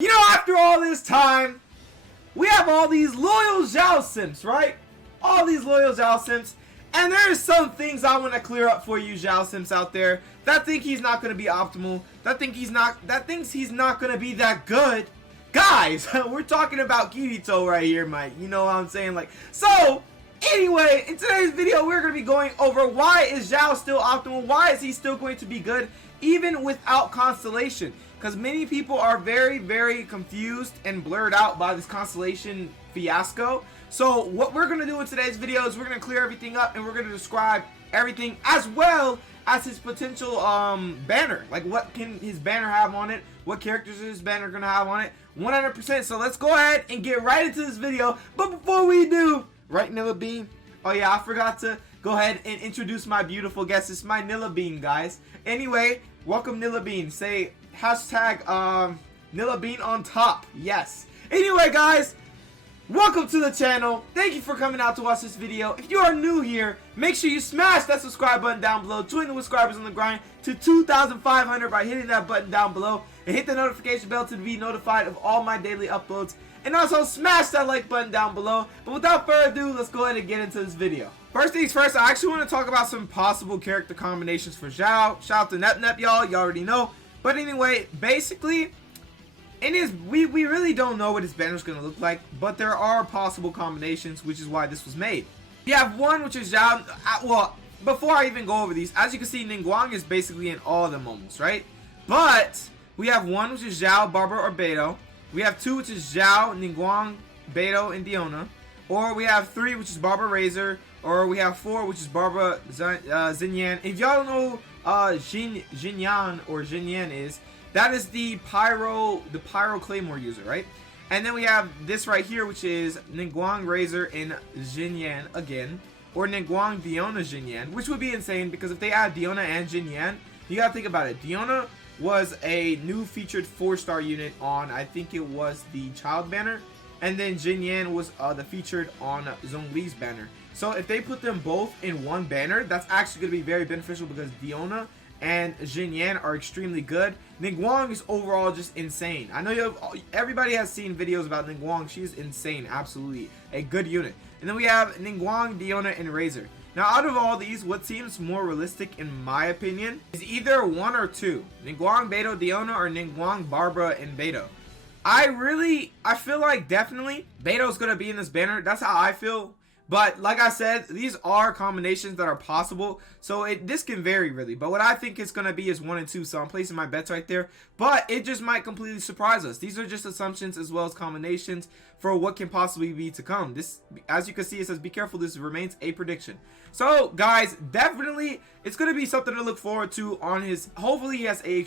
You know, after all this time, we have all these loyal Xiao simps, right? All these loyal Xiao simps. And there's some things I want to clear up for you Xiao simps out there that think he's not going to be optimal, that thinks he's not going to be that good. Guys, we're talking about Kirito right here, Mike. You know what I'm saying? Like, so anyway, in today's video, we're going to be going over why is Xiao still optimal? Why is he still going to be good even without Constellation? Because many people are very, very confused and blurred out by this Constellation fiasco. So what we're going to do in today's video is we're going to clear everything up and we're going to describe everything as well as his potential banner. Like, what can his banner have on it? What characters is his banner going to have on it? 100%. So let's go ahead and get right into this video. But before we do, right, Nilla Bean? Oh yeah, I forgot to go ahead and introduce my beautiful guest. It's my Nilla Bean, guys. Anyway, welcome Nilla Bean. Say hashtag Nilla Bean on top. Yes. Anyway, guys, welcome to the channel. Thank you for coming out to watch this video. If you are new here, make sure you smash that subscribe button down below. Join the subscribers on the grind to 2,500 by hitting that button down below. And hit the notification bell to be notified of all my daily uploads. And also smash that like button down below. But without further ado, let's go ahead and get into this video. First things first, I actually want to talk about some possible character combinations for Xiao. Shout out to Nep, y'all. You already know. But anyway, basically, we really don't know what his banner is going to look like, but there are possible combinations, which is why this was made. You have one, which is Xiao. Well, before I even go over these, as you can see, Ningguang is basically in all of them almost, right? But we have one, which is Xiao, Barber, or Beidou. We have two, which is Xiao, Ningguang, Beidou, and Diona. Or we have three, which is Barber, Razor. Or we have four, which is Barber, Xinyan. If y'all don't know Xinyan or Xinyan is, that is the Pyro Claymore user, right? And then we have this right here, which is Ningguang, Razor, and Xinyan again. Or Ningguang, Diona, Xinyan, which would be insane because if they add Diona and Xinyan, you gotta think about it. Diona was a new featured 4-star unit on, I think it was the Child banner. And then Xinyan was the featured on Zhongli's banner. So if they put them both in one banner, that's actually going to be very beneficial because Diona and Xinyan are extremely good. Ningguang is overall just insane. I know everybody has seen videos about Ningguang. She's insane. Absolutely. A good unit. And then we have Ningguang, Diona, and Razor. Now, out of all these, what seems more realistic in my opinion is either one or two. Ningguang, Beidou, Diona, or Ningguang, Barbara, and Beidou. I feel like definitely Beidou's going to be in this banner. That's how I feel. But like I said, these are combinations that are possible. So this can vary really. But what I think it's going to be is 1 and 2. So I'm placing my bets right there. But it just might completely surprise us. These are just assumptions as well as combinations for what can possibly be to come. This, as you can see, it says be careful. This remains a prediction. So guys, definitely it's going to be something to look forward to on his. Hopefully he has a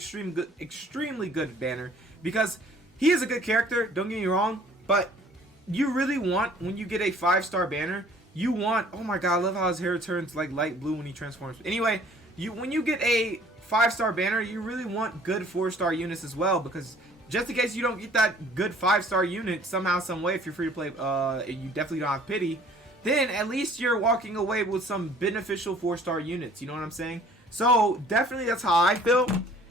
extremely good banner because he is a good character. Don't get me wrong. But you really want, when you get a 5-star banner, you want, oh my god, I love how his hair turns like light blue when he transforms. Anyway, when you get a 5-star banner, you really want good 4-star units as well, because just in case you don't get that good 5-star unit somehow, some way, if you're free to play, you definitely don't have pity, then at least you're walking away with some beneficial 4-star units, you know what I'm saying? So definitely that's how I feel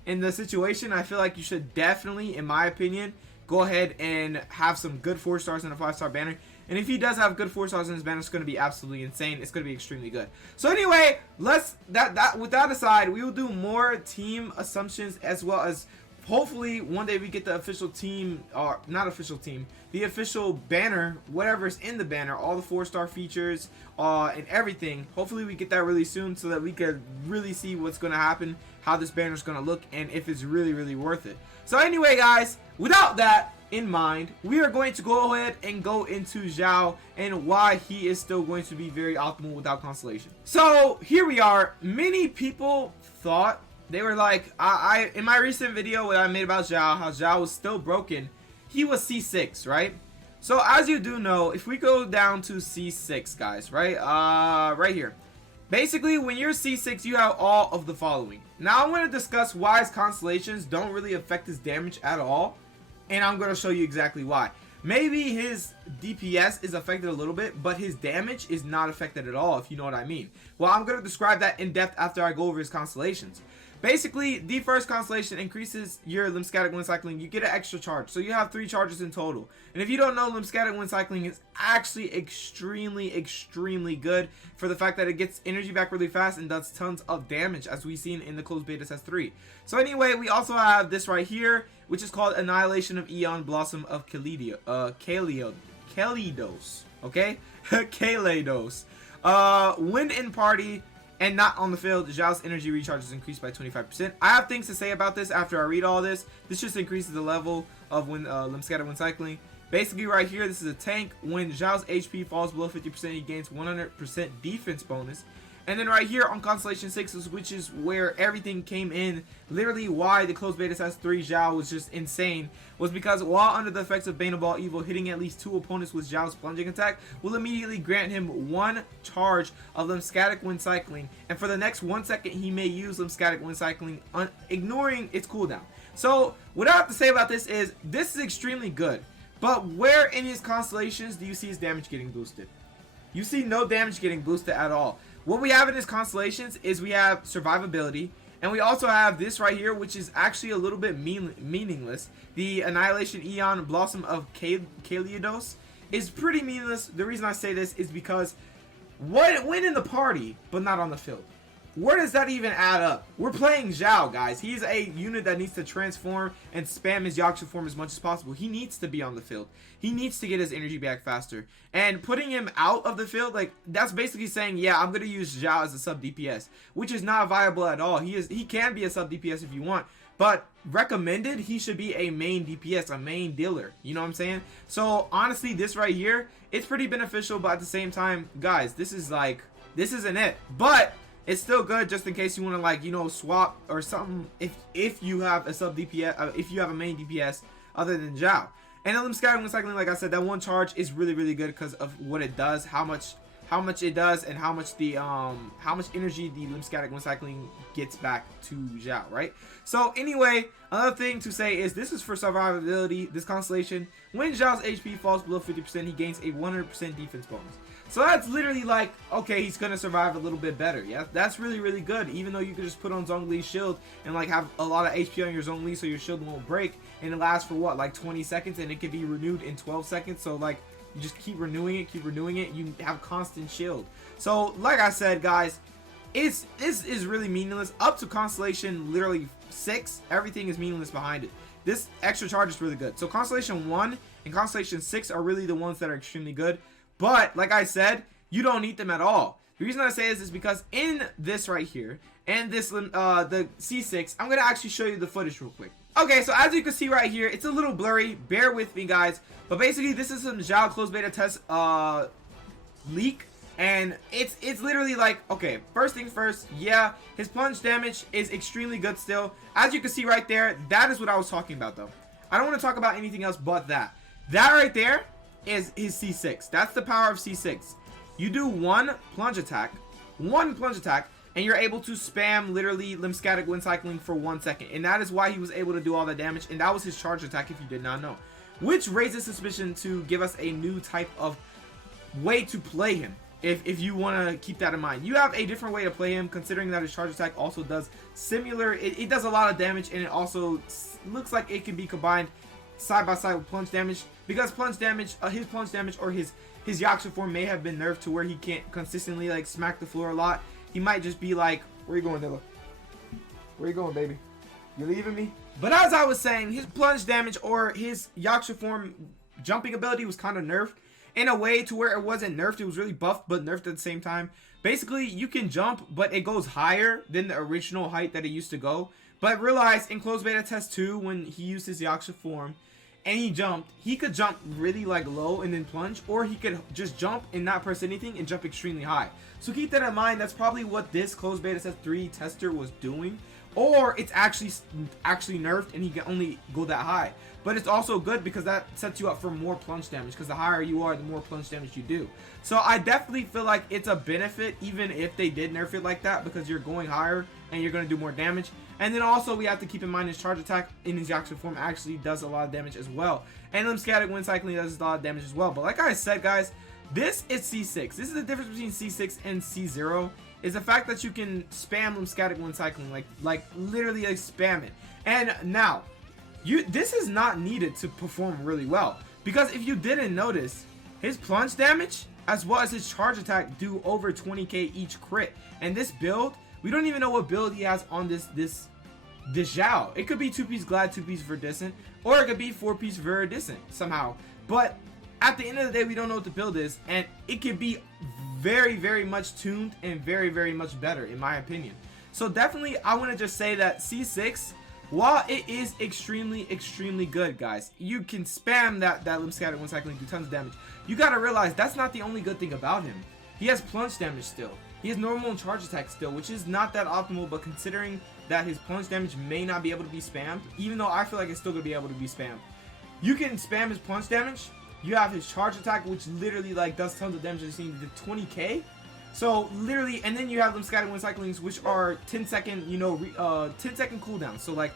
in the situation. I feel like you should definitely, in my opinion, go ahead and have some good 4 stars in a 5-star banner. And if he does have good 4 stars in his banner, it's going to be absolutely insane. It's going to be extremely good. So anyway, with that aside, we will do more team assumptions as well as hopefully one day we get the official team, or not official team, the official banner, whatever's in the banner, all the 4-star features and everything. Hopefully we get that really soon so that we can really see what's going to happen, how this banner is going to look, and if it's really worth it. So anyway, guys, without that in mind, we are going to go ahead and go into Xiao and why he is still going to be very optimal without Constellation. So here we are. Many people thought, they were like, in my recent video what I made about Xiao, how Xiao was still broken, he was C6, right? So as you do know, if we go down to C6, guys, right? Right here. Basically, when you're C6, you have all of the following. Now, I'm going to discuss why his constellations don't really affect his damage at all. And I'm going to show you exactly why. Maybe his DPS is affected a little bit, but his damage is not affected at all, if you know what I mean. Well, I'm going to describe that in depth after I go over his constellations. Basically, the first Constellation increases your Lymphatic Wind Cycling. You get an extra charge. So you have 3 charges in total. And if you don't know, Lymphatic Wind Cycling is actually extremely good for the fact that it gets energy back really fast and does tons of damage, as we've seen in the closed beta test 3. So anyway, we also have this right here, which is called Annihilation of Aeon Blossom of Kaleidos. Okay? Kaleidos. When in party and not on the field, Xiao's energy recharge is increased by 25%. I have things to say about this after I read all this. This just increases the level of when Lymphatic Wind Cycling. Basically, right here, this is a tank. When Xiao's HP falls below 50%, he gains 100% defense bonus. And then right here on Constellation 6, which is where everything came in, literally why the closed beta test 3 Xiao was just insane, was because while under the effects of Bane of All Evil, hitting at least 2 opponents with Xiao's plunging attack will immediately grant him 1 charge of Lymphatic Wind Cycling, and for the next 1 second he may use Lymphatic Wind Cycling, ignoring its cooldown. So what I have to say about this is extremely good, but where in his constellations do you see his damage getting boosted? You see no damage getting boosted at all. What we have in his constellations is we have survivability, and we also have this right here, which is actually a little bit meaningless. The Annihilation Aeon Blossom of Kaleidos is pretty meaningless. The reason I say this is because when in the party, but not on the field. Where does that even add up? We're playing Xiao, guys. He's a unit that needs to transform and spam his Yaksha form as much as possible. He needs to be on the field. He needs to get his energy back faster. And putting him out of the field, like, that's basically saying, yeah, I'm going to use Xiao as a sub DPS, which is not viable at all. He can be a sub DPS if you want, but recommended, he should be a main DPS, a main dealer. You know what I'm saying? So, honestly, this right here, it's pretty beneficial, but at the same time, guys, this isn't it. But it's still good just in case you want to, like, you know, swap or something if you have a sub DPS, if you have a main DPS other than Xiao. And the Lymphatic Wind Cycling, like I said, that 1 charge is really good because of what it does, how much it does, and how much energy the Lymphatic Wind Cycling gets back to Xiao, right? So anyway, another thing to say is this is for survivability. This Constellation, when Xiao's HP falls below 50%, he gains a 100% defense bonus. So that's literally like, okay, he's gonna survive a little bit better. Yeah, that's really good. Even though you could just put on Zhongli's shield and like have a lot of HP on your Zhongli so your shield won't break, and it lasts for what, like 20 seconds, and it can be renewed in 12 seconds. So like, you just keep renewing it, you have constant shield. So like I said, guys, this is really meaningless. Up to Constellation literally 6, everything is meaningless behind it. This extra charge is really good. So Constellation 1 and Constellation 6 are really the ones that are extremely good. But like I said, you don't need them at all. The reason I say this is because in this right here and this the C6, I'm gonna actually show you the footage real quick. Okay, so as you can see right here, it's a little blurry. Bear with me, guys. But basically, this is some Xiao closed beta test leak, and it's literally like, okay, first things first. Yeah, his plunge damage is extremely good still. As you can see right there, that is what I was talking about, though. I don't want to talk about anything else but that. That right there is his C6. That's the power of C6. You do one plunge attack, and you're able to spam literally Lymphatic Wind Cycling for 1 second. And that is why he was able to do all that damage. And that was his charge attack, if you did not know. Which raises suspicion to give us a new type of way to play him. If you want to keep that in mind. You have a different way to play him, considering that his charge attack also does similar. It does a lot of damage, and it also looks like it can be combined side by side with plunge damage, because plunge damage, his plunge damage or his Yaksha form may have been nerfed to where he can't consistently like smack the floor a lot. He might just be like, where you going, Dilla? Where you going, baby? You leaving me? But as I was saying, his plunge damage or his Yaksha form jumping ability was kind of nerfed in a way to where it wasn't nerfed. It was really buffed but nerfed at the same time. Basically, you can jump, but it goes higher than the original height that it used to go. But realize in closed beta test 2, when he used his Yaksha form and he jumped, he could jump really like low and then plunge, or he could just jump and not press anything and jump extremely high. So keep that in mind. That's probably what this closed beta test 3 tester was doing, or it's actually nerfed and he can only go that high. But it's also good because that sets you up for more plunge damage, because the higher you are, the more plunge damage you do. So I definitely feel like it's a benefit even if they did nerf it like that, because you're going higher and you're going to do more damage. And then also we have to keep in mind his charge attack in his Yaksha form actually does a lot of damage as well. And Lymphatic Wind Cycling does a lot of damage as well. But like I said, guys, this is C6. This is the difference between C6 and C0. is the fact that you can spam lymphatic wind cycling, like literally like spam it. And now, this is not needed to perform really well, because if you didn't notice, his plunge damage as well as his charge attack do over 20k each crit. And this build, we don't even know what build he has on this Xiao. It could be 2-piece Glad, 2-piece Verdicent, or it could be 4-piece Viridescent somehow. But at the end of the day, we don't know what the build is, and it could be very, very much tuned and very, very much better in my opinion. So definitely, I want to just say that C6, while it is extremely, extremely good, guys, you can spam that limb scatter wind cycling, do tons of damage. You gotta realize that's not the only good thing about him. He has plunge damage still. He has normal and charge attack still, which is not that optimal, but considering that his plunge damage may not be able to be spammed, even though I feel like it's still gonna be able to be spammed, you can spam his plunge damage. You have his charge attack, which literally like does tons of damage. You've seen the 20k. So literally, and then you have them scatter wind cyclings, which are 10-second, 10-second cooldowns. So like,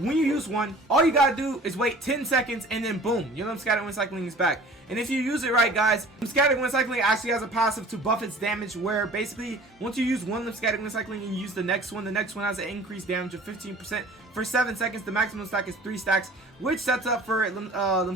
when you use one, all you gotta do is wait 10 seconds, and then boom, your scatter wind cycling is back. And if you use it right, guys, scatter wind cycling actually has a passive to buff its damage, where basically once you use one scatter wind cycling and you use the next one has an increased damage of 15% for 7 seconds. The maximum stack is 3 stacks, which sets up for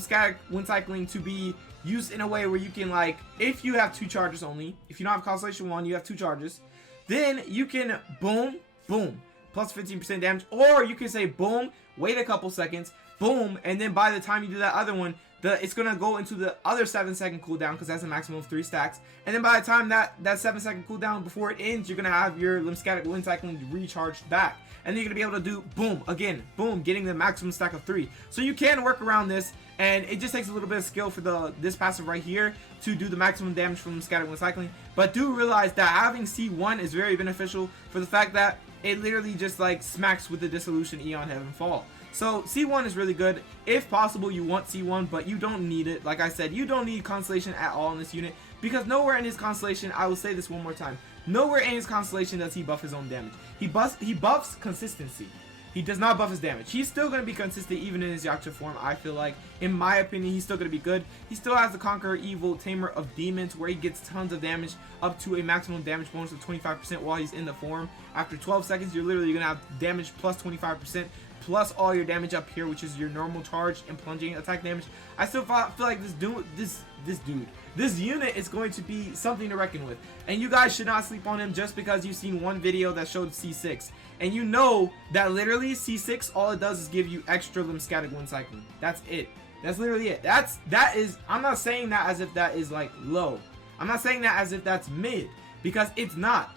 scatter wind cycling to be used in a way where you can, like, if you have 2 charges only, if you don't have Constellation 1, you have 2 charges, then you can boom, boom, plus 15% damage, or you can say boom, wait a couple seconds, boom, and then by the time you do that other one, it's gonna go into the other 7-second cooldown, because that's a maximum of 3 stacks. And then by the time that 7-second cooldown, before it ends, you're gonna have your lymphatic wind cycling recharged back, and then you're gonna be able to do boom again, boom, getting the maximum stack of 3. So you can work around this, and it just takes a little bit of skill for this passive right here to do the maximum damage from lymphatic wind cycling. But do realize that having C1 is very beneficial for the fact that it literally just like smacks with the Dissolution Eon Heaven Fall. So C1 is really good. If possible, you want C1, but you don't need it. Like I said, you don't need Constellation at all in this unit, because nowhere in his Constellation, I will say this one more time, nowhere in his Constellation does he buff his own damage. He buffs consistency. He does not buff his damage. He's still going to be consistent even in his Yaksha form, I feel like. In my opinion, he's still going to be good. He still has the Conqueror Evil, Tamer of Demons, where he gets tons of damage, up to a maximum damage bonus of 25% while he's in the form. After 12 seconds, you're literally going to have damage plus 25%, plus all your damage up here, which is your normal charge and plunging attack damage. I still feel like this unit is going to be something to reckon with, and you guys should not sleep on him just because you've seen one video that showed C6, and you know that literally C6, all it does is give you extra lymphatic wind cycling. That's it. That's literally it. That is, I'm not saying that as if that is like low. I'm not saying that as if that's mid, because it's not.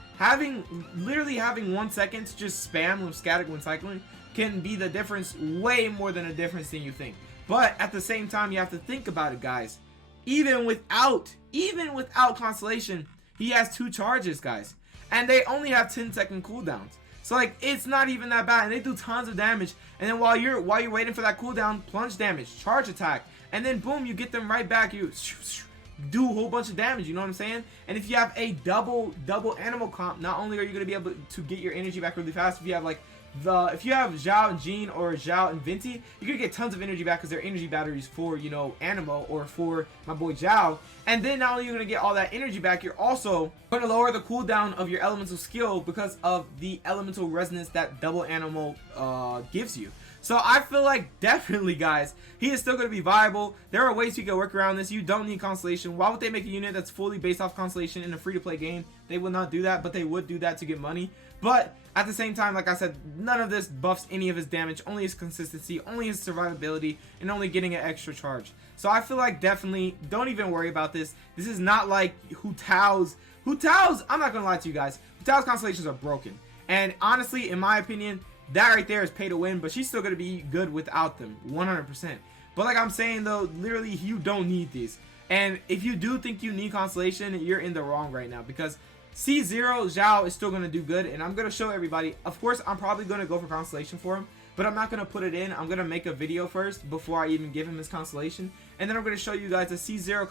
Literally having 1 second to just spam lymphatic wind cycling can be the difference, way more than a difference than you think. But at the same time, you have to think about it, guys. Even without Constellation, he has 2 charges, guys, and they only have 10-second cooldowns. So like, it's not even that bad, and they do tons of damage. And then while you're waiting for that cooldown, plunge damage, charge attack, and then boom, you get them right back. You do a whole bunch of damage, you know what I'm saying? And if you have a double animal comp, not only are you gonna be able to get your energy back really fast, if you have like if you have Xiao and Jean or Xiao and Venti, you're gonna get tons of energy back because they're energy batteries for, Animo or for my boy Xiao. And then not only are you gonna get all that energy back, you're also gonna lower the cooldown of your elemental skill because of the elemental resonance that double Animo gives you. So I feel like definitely, guys, he is still going to be viable. There are ways you can work around this. You don't need Constellation. Why would they make a unit that's fully based off Constellation in a free-to-play game? They would not do that, but they would do that to get money. But at the same time, like I said, none of this buffs any of his damage, only his consistency, only his survivability, and only getting an extra charge. So I feel like definitely don't even worry about this. This is not like Hu Tao's. I'm not going to lie to you guys. Hu Tao's Constellations are broken. And honestly, in my opinion, that right there is pay to win, but she's still going to be good without them, 100%. But like I'm saying though, literally you don't need these. And if you do think you need Constellation, you're in the wrong right now, because C0 Xiao is still going to do good, and I'm going to show everybody. Of course, I'm probably going to go for Constellation for him, but I'm not going to put it in. I'm going to make a video first before I even give him his Constellation, and then I'm going to show you guys that C0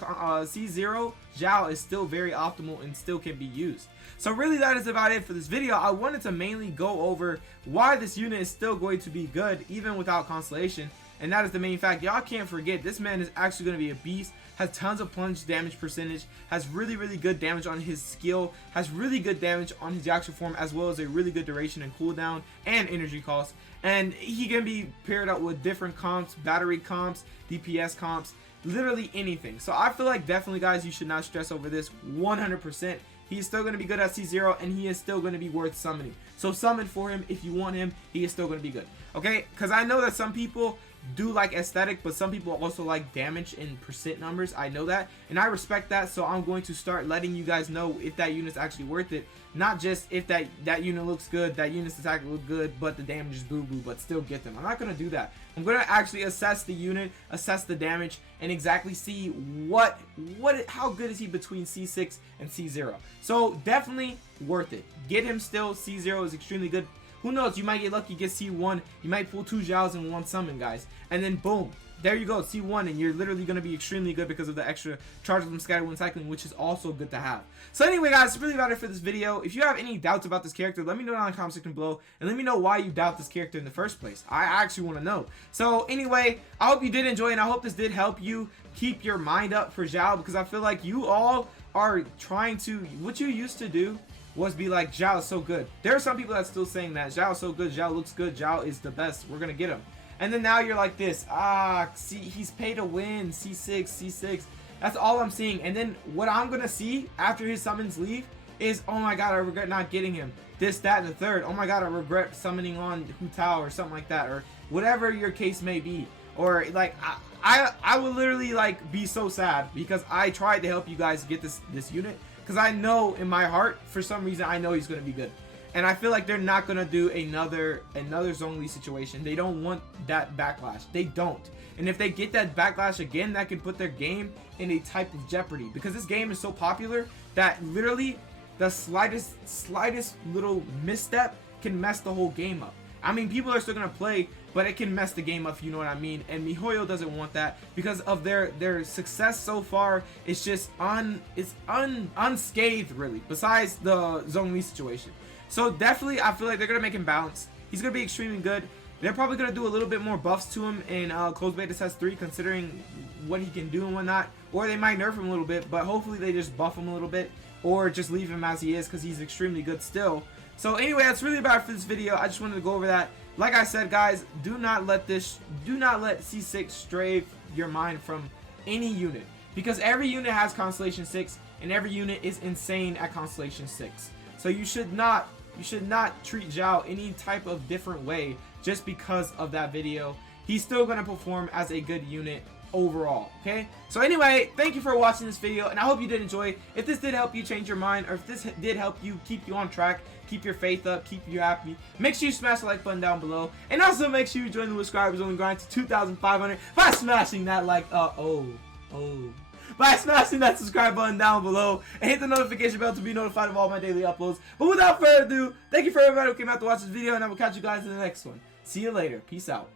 Xiao is still very optimal and still can be used. So really, that is about it for this video. I wanted to mainly go over why this unit is still going to be good even without Constellation, and that is the main fact. Y'all can't forget, this man is actually going to be a beast, has tons of plunge damage percentage, has really good damage on his skill, has really good damage on his actual form, as well as a really good duration and cooldown and energy cost. And he can be paired up with different comps, battery comps, DPS comps, literally anything. So I feel like definitely, guys, you should not stress over this. 100%. He is still going to be good at C0, and he is still going to be worth summoning. So summon for him if you want him. He is still going to be good. Okay? Because I know that some people do like aesthetic, but some people also like damage in percent numbers. I know that, and I respect that. So I'm going to start letting you guys know if that unit's actually worth it. Not just if that unit looks good, that unit's attack look good, but the damage is boo-boo, but still get them. I'm not going to do that. I'm going to actually assess the unit, assess the damage, and exactly see how good is he between C6 and C0. So definitely worth it. Get him still. C0 is extremely good. Who knows, you might get lucky, get C1, you might pull 2 Xiaos in one summon, guys, and then boom, there you go, C1, and you're literally going to be extremely good because of the extra charges from Scatter Wind Cycling, which is also good to have. So anyway, guys, that's really about it for this video. If you have any doubts about this character, let me know down in the comment section below, and let me know why you doubt this character in the first place. I actually want to know. So anyway, I hope you did enjoy, and I hope this did help you keep your mind up for Xiao, because I feel like you all are trying to, what you used to do was be like, Xiao is so good. There are some people that's still saying that Xiao is so good, Xiao looks good, Xiao is the best, we're gonna get him. And then now you're like this, see, he's paid to win, C6, C6. That's all I'm seeing. And then what I'm gonna see after his summons leave is, oh my god, I regret not getting him. This, that, and the third. Oh my god, I regret summoning on Hu Tao or something like that, or whatever your case may be. Or like, I would literally like be so sad because I tried to help you guys get this unit. Because I know in my heart, for some reason, I know he's going to be good. And I feel like they're not going to do another Zhongli situation. They don't want that backlash. They don't. And if they get that backlash again, that can put their game in a type of jeopardy. Because this game is so popular that literally the slightest little misstep can mess the whole game up. I mean, people are still going to play, but it can mess the game up, if you know what I mean. And MiHoYo doesn't want that because of their success so far. It's just unscathed, really, besides the Zhongli situation. So definitely, I feel like they're going to make him balance. He's going to be extremely good. They're probably going to do a little bit more buffs to him in Closed Beta Test 3, considering what he can do and whatnot. Or they might nerf him a little bit, but hopefully they just buff him a little bit. Or just leave him as he is, because he's extremely good still. So anyway, that's really about it for this video. I just wanted to go over that. Like I said, guys, do not let C6 stray your mind from any unit, because every unit has Constellation 6 and every unit is insane at Constellation 6. So you should not treat Xiao any type of different way just because of that video. He's still going to perform as a good unit overall. Okay, so anyway, thank you for watching this video, and I hope you did enjoy. If this did help you change your mind, or if this did help you keep you on track, keep your faith up, keep you happy, make sure you smash the like button down below, and also make sure you join the subscribers only grind to 2,500 by smashing that by smashing that subscribe button down below, and hit the notification bell to be notified of all my daily uploads. But without further ado, thank you for everybody who came out to watch this video, and I will catch you guys in the next one. See you later. Peace out.